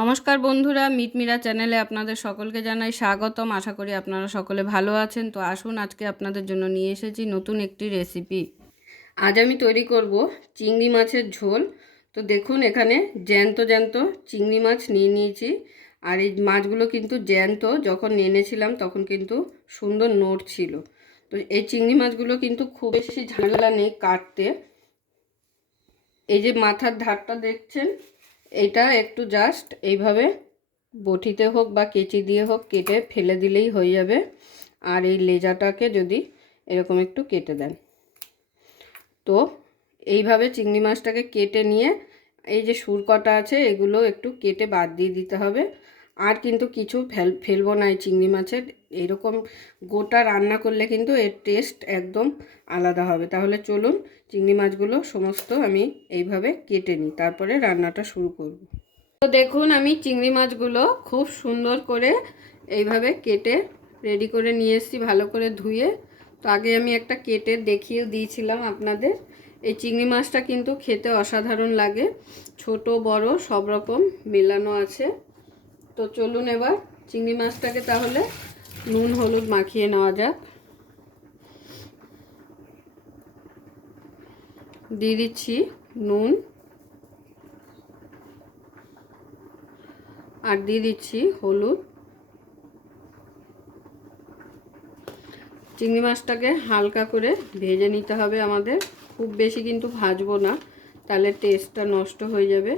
নমস্কার বন্ধুরা, মিটমিরা চ্যানেলে আপনাদের সকলকে জানাই স্বাগতম। আশা করি আপনারা সকলে ভালো আছেন। তো আসুন, আজকে আপনাদের জন্য নিয়ে এসেছি নতুন একটি রেসিপি। আজ আমি তৈরি করব চিংড়ি মাছের ঝোল। তো দেখুন, এখানে জ্যান্ত জ্যান্ত চিংড়ি মাছ নিয়ে নিয়েছি। আর এই মাছগুলো কিন্তু জ্যান্ত, যখন এনেছিলাম তখন কিন্তু সুন্দর নড়ছিল। তো এই চিংড়ি মাছগুলো কিন্তু খুব বেশি ঝামেলা নেই কাটতে। এই যে মাথার ধারটা দেখছেন, এটা একটু জাস্ট এইভাবে বটিতে হোক বা কেচি দিয়ে হোক কেটে ফেলে দিলেই হয়ে যাবে। আর এই লেজাটাকে যদি এরকম একটু কেটে দেন, তো এইভাবে চিংড়ি মাছটাকে কেটে নিয়ে এই যে সুরকটা আছে এগুলো একটু কেটে বাদ দিয়ে দিতে হবে। আর কিন্তু কিছু ফেলবো না এই চিংড়ি মাছের। এরকম গোটা রান্না করলে কিন্তু এর টেস্ট একদম আলাদা হবে। তাহলে চলুন, চিংড়ি মাছগুলো সমস্ত আমি এইভাবে কেটে নিই, তারপরে রান্নাটা শুরু করব। তো দেখুন, আমি চিংড়ি মাছগুলো খুব সুন্দর করে এইভাবে কেটে রেডি করে নিয়ে এসেছি, ভালো করে ধুয়ে। তো আগে আমি একটা কেটে দেখিয়ে দিয়েছিলাম আপনাদের। এই চিংড়ি মাছটা কিন্তু খেতে অসাধারণ লাগে, ছোট বড় সব রকম মেলানো আছে। তো চলুন এবার চিংড়ি মাছটাকে তাহলে নুন হলুদ মাখিয়ে নেওয়া যাক। দিয়ে দিচ্ছি নুন, আর দিয়ে দিচ্ছি হলুদ। চিংড়ি মাছটাকে হালকা করে ভেজে নিতে হবে আমাদের, খুব বেশি কিন্তু ভাজবো না, তাহলে টেস্টটা নষ্ট হয়ে যাবে।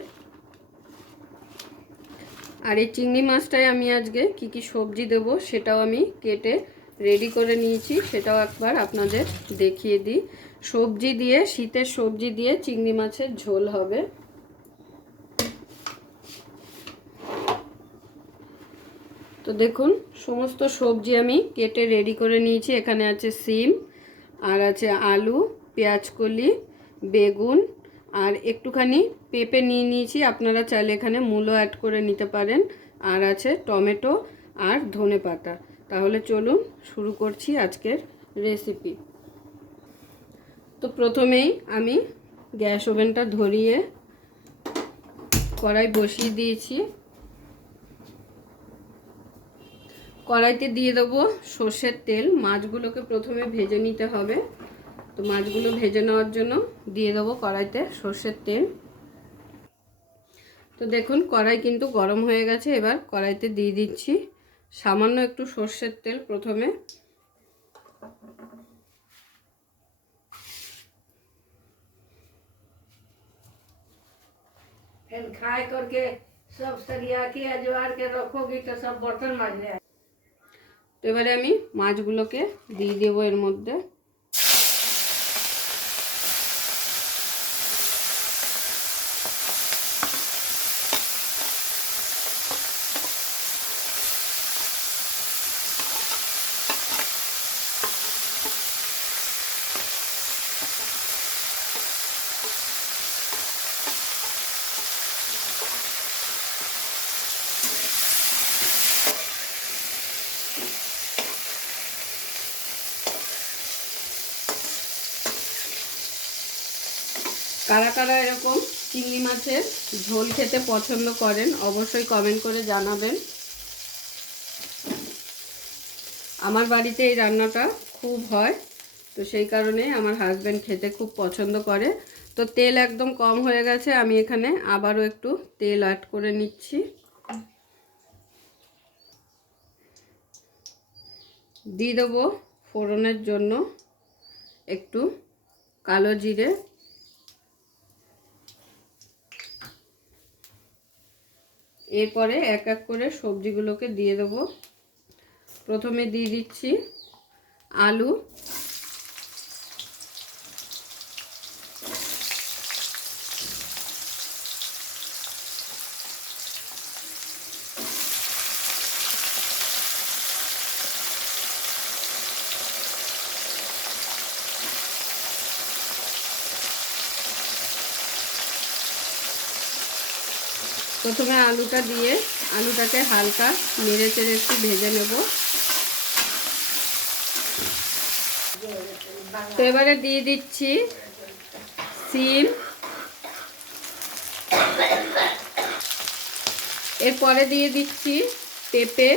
আর এই চিংড়ি মাছটায় আমি আজকে কি কি সবজি দেব সেটাও আমি কেটে রেডি করে নিয়েছি, সেটাও একবার আপনাদের দেখিয়ে দিই। সবজি দিয়ে, শীতের সবজি দিয়ে চিংড়ি মাছের ঝোল হবে। তো দেখুন, সমস্ত সবজি আমি কেটে রেডি করে নিয়েছি। এখানে আছে সিম, আর আছে আলু, পেঁয়াজকলি, বেগুন, আর একটুখানি পেঁপে নিয়ে নিয়েছি। আপনারা চাইলে এখানে মূলো অ্যাড করে নিতে পারেন। আর আছে টমেটো আর ধনেপাতা। তাহলে চলুন শুরু করছি আজকের রেসিপি। তো প্রথমেই আমি গ্যাস ওভেনটা ধরিয়ে কড়াই বসিয়ে দিয়েছি। কড়াইতে দিয়ে দেবো সর্ষের তেল। মাছগুলোকে প্রথমে ভেজে নিতে হবে। তো মাছগুলো ভেজে নেওয়ার জন্য দিয়ে দেবো কড়াইতে সর্ষের তেল। তো দেখুন, কড়াই কিন্তু গরম হয়ে গেছে। এবার কড়াইতে দিয়ে দিচ্ছি সামান্য একটু সর্ষের তেল প্রথমে। खाए करके सब सरिया के अजवार के रखोगी तो सब बर्तन मांजने। তো এবারে আমি মাছগুলোকে দিয়ে দেবো এর মধ্যে। কারা কারা এরকম চিংড়ি মাছের ঝোল খেতে পছন্দ করেন অবশ্যই কমেন্ট করে জানাবেন। আমার বাড়িতে এই রান্নাটা খুব হয়, তো সেই কারণে আমার হাজব্যান্ড খেতে খুব পছন্দ করে। তো তেল একদম কম হয়ে গেছে, আমি এখানে আবারও একটু তেল অ্যাড করে নিচ্ছি। দিয়ে দেবো ফোড়নের জন্য একটু কালো জিরে, এরপরে এক এক করে সবজিগুলোকে দিয়ে দেবো। প্রথমে দিয়ে দিচ্ছি আলু, প্রথমে আলুটা দিয়ে আলুটাকে হালকা নেড়ে চেড়ে একটু ভেজে নেব। তো এবারে দিয়ে দিচ্ছি সিম, এরপরে দিয়ে দিচ্ছি পেঁপে,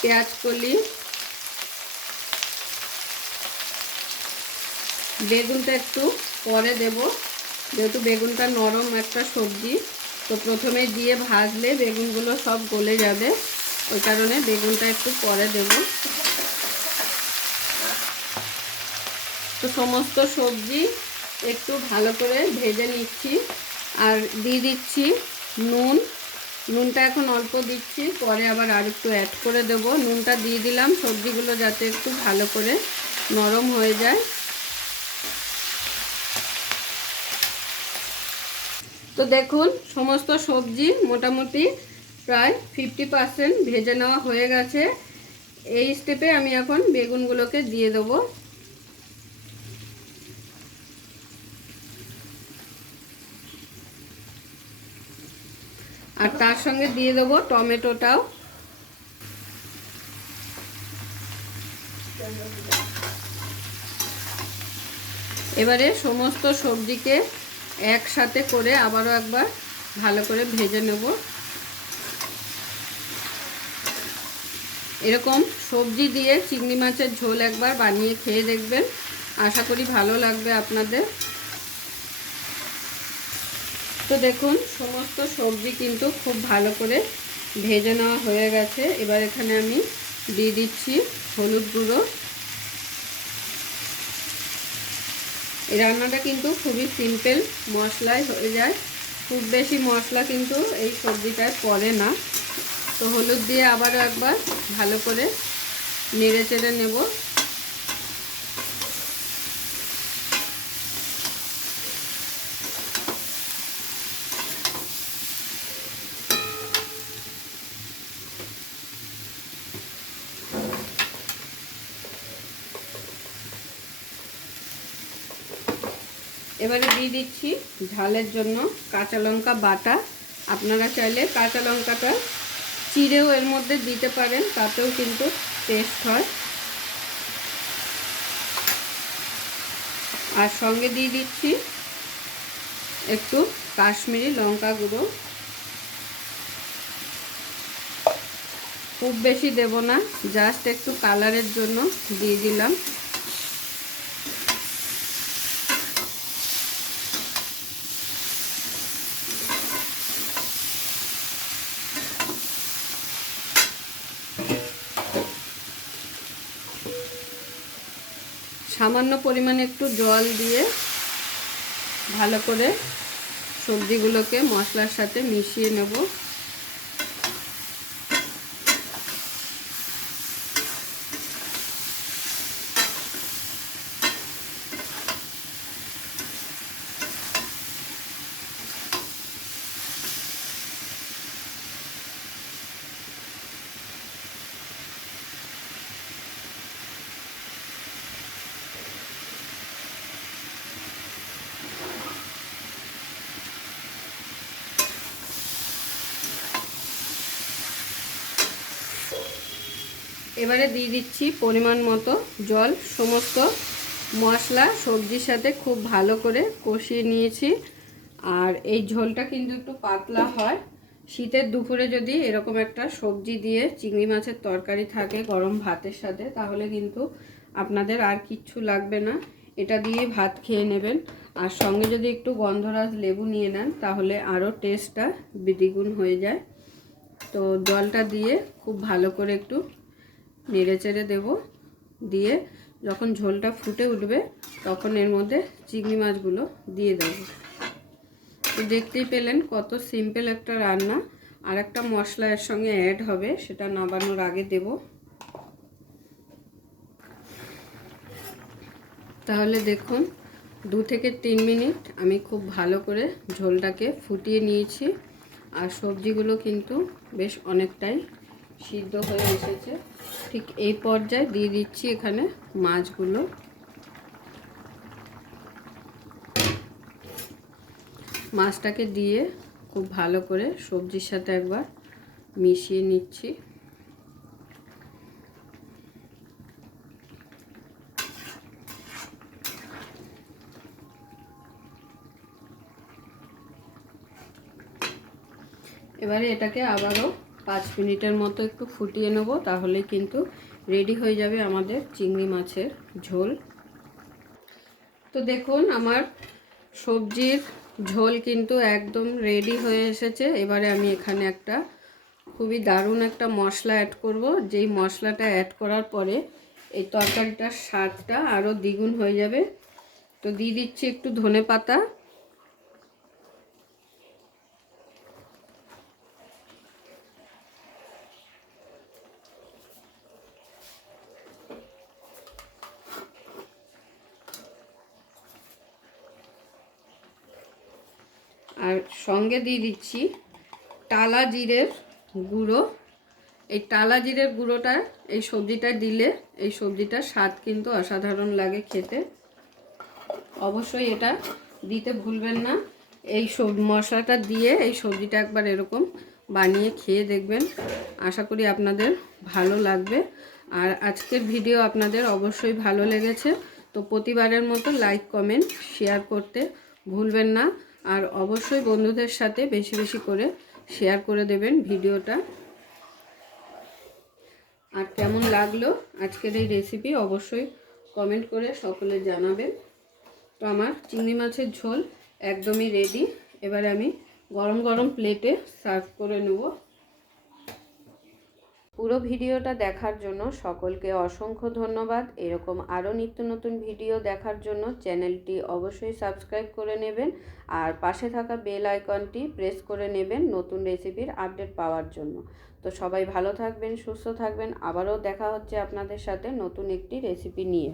পেঁয়াজ কলি, বেগুনটা একটু পরে দেব, যেহেতু বেগুনটা নরম একটা সবজি, তো প্রথমে দিয়ে ভাজলে বেগুনগুলো সব গলে যাবে, ওই কারণে বেগুনটা একটু পরে দেব। তো সমস্ত সবজি একটু ভালো করে ভেজে নিচ্ছি, আর দিয়ে দিচ্ছি নুন। নুনটা এখন অল্প দিচ্ছি, পরে আবার আর একটু অ্যাড করে দেব। নুনটা দিয়ে দিলাম সবজিগুলো যাতে একটু ভালো করে নরম হয়ে যায়। তো দেখুন সমস্ত সবজি মোটামুটি প্রায় 50% ভেজে নেওয়া হয়ে গেছে। এই স্টেপে আমি এখন বেগুনগুলোকে দিয়ে দেবো। আর তার সঙ্গে দিয়ে দেবো টমেটোটাও। এবারে সমস্ত সবজিকে একসাথে করে আবারও একবার ভালো করে ভেজে নেব। এরকম সবজি দিয়ে চিংড়ি মাছের ঝোল একবার বানিয়ে খেয়ে দেখবেন, আশা করি ভালো লাগবে আপনাদের। তো দেখুন সমস্ত সবজি কিন্তু খুব ভালো করে ভেজে নেওয়া হয়ে গেছে। এবার এখানে আমি দিয়ে দিচ্ছি হলুদ গুঁড়ো। এই রান্নাটা কিন্তু খুবই সিম্পল মশলায় হয়ে যায়, খুব বেশি মশলা কিন্তু এই সবজিটায় পড়ে না। তো হলুদ দিয়ে আবারও একবার ভালো করে নেড়ে চেড়ে নেব। এবারে দিয়ে দিচ্ছি ঝালের জন্য কাঁচা লঙ্কা বাটা। আপনারা চাইলে কাঁচা লঙ্কাটা চিড়েও এর মধ্যে দিতে পারেন, তাতেও কিন্তু টেস্ট হয়। আর সঙ্গে দিয়ে দিচ্ছি একটু কাশ্মীরি লঙ্কা গুঁড়ো। খুব বেশি দেব না, জাস্ট একটু কালারের জন্য দিয়ে দিলাম। সামান্য পরিমাণে একটু জল দিয়ে ভালো করে সবজিগুলোকে মশলার সাথে মিশিয়ে নেব। এবারে দিয়ে দিচ্ছি পরিমাণ মতো জল। সমস্ত মশলা সবজির সাথে খুব ভালো করে কষিয়ে নিয়েছি। আর এই ঝোলটা কিন্তু একটু পাতলা হয়। শীতের দুপুরে যদি এরকম একটা সবজি দিয়ে চিংড়ি মাছের তরকারি থাকে গরম ভাতের সাথে, তাহলে কিন্তু আপনাদের আর কিচ্ছু লাগবে না, এটা দিয়ে ভাত খেয়ে নেবেন। আর সঙ্গে যদি একটু গন্ধরাজ লেবু নিয়ে নেন তাহলে আরও টেস্টটা দ্বিগুণ হয়ে যায়। তো জলটা দিয়ে খুব ভালো করে একটু নেড়ে চেড়ে দেবো। দিয়ে যখন ঝোলটা ফুটে উঠবে তখন এর মধ্যে চিংড়ি মাছগুলো দিয়ে দেবো। তো দেখতেই পেলেন কত সিম্পল একটা রান্না। আর একটা মশলা এর সঙ্গে অ্যাড হবে, সেটা নামানোর আগে দেব। তাহলে দেখুন 2 থেকে 3 মিনিট আমি খুব ভালো করে ঝোলটাকে ফুটিয়ে নিয়েছি। আর সবজিগুলো কিন্তু বেশ অনেকটাই সিদ্ধ হয়ে এসেছে। ঠিক এই পর্যায়ে দিয়ে দিচ্ছি এখানে মাছগুলো। মাছটাকে দিয়ে খুব ভালো করে সবজির সাথে একবার মিশিয়ে নিচ্ছি। এবারে এটাকে আবারও 5 মিনিটের মতো একটু ফুটিয়ে নেব, তাহলে কিন্তু রেডি হয়ে যাবে আমাদের চিংড়ি মাছের ঝোল। তো দেখুন আমার সবজির ঝোল কিন্তু একদম রেডি হয়ে এসেছে। এবারে আমি এখানে একটা খুবই দারুণ একটা মশলা অ্যাড করব, যেই মশলাটা অ্যাড করার পরে এই তরকারিটার স্বাদটা আরও দ্বিগুণ হয়ে যাবে। তো দিয়ে দিচ্ছি একটু ধনেপাতা, আর সঙ্গে দিয়ে দিচ্ছি টালা জিরের গুঁড়ো। এই টালা জিরের গুঁড়োটা এই সবজিটা দিলে এই সবজিটার স্বাদ কিন্তু অসাধারণ লাগে খেতে। অবশ্যই এটা দিতে ভুলবেন না। এই মশলাটা দিয়ে এই সবজিটা একবার এরকম বানিয়ে খেয়ে দেখবেন, আশা করি আপনাদের ভালো লাগবে। আর আজকের ভিডিও আপনাদের অবশ্যই ভালো লেগেছে, তো প্রতিবারের মতো লাইক কমেন্ট শেয়ার করতে ভুলবেন না। আর অবশ্যই বন্ধুদের সাথে বেশি বেশি করে শেয়ার করে দেবেন ভিডিওটা। আর কেমন লাগলো আজকের এই রেসিপি অবশ্যই কমেন্ট করে সকলে জানাবেন। তো আমার চিংড়ি মাছের ঝোল একদমই রেডি। এবারে আমি গরম গরম প্লেটে সার্ভ করে নেব। পুরো ভিডিওটা দেখার জন্য সকলকে অসংখ্য ধন্যবাদ। এরকম আরও নিত্য নতুন ভিডিও দেখার জন্য চ্যানেলটি অবশ্যই সাবস্ক্রাইব করে নেবেন, আর পাশে থাকা বেল আইকনটি প্রেস করে নেবেন নতুন রেসিপির আপডেট পাওয়ার জন্য। তো সবাই ভালো থাকবেন, সুস্থ থাকবেন। আবারও দেখা হচ্ছে আপনাদের সাথে নতুন একটি রেসিপি নিয়ে।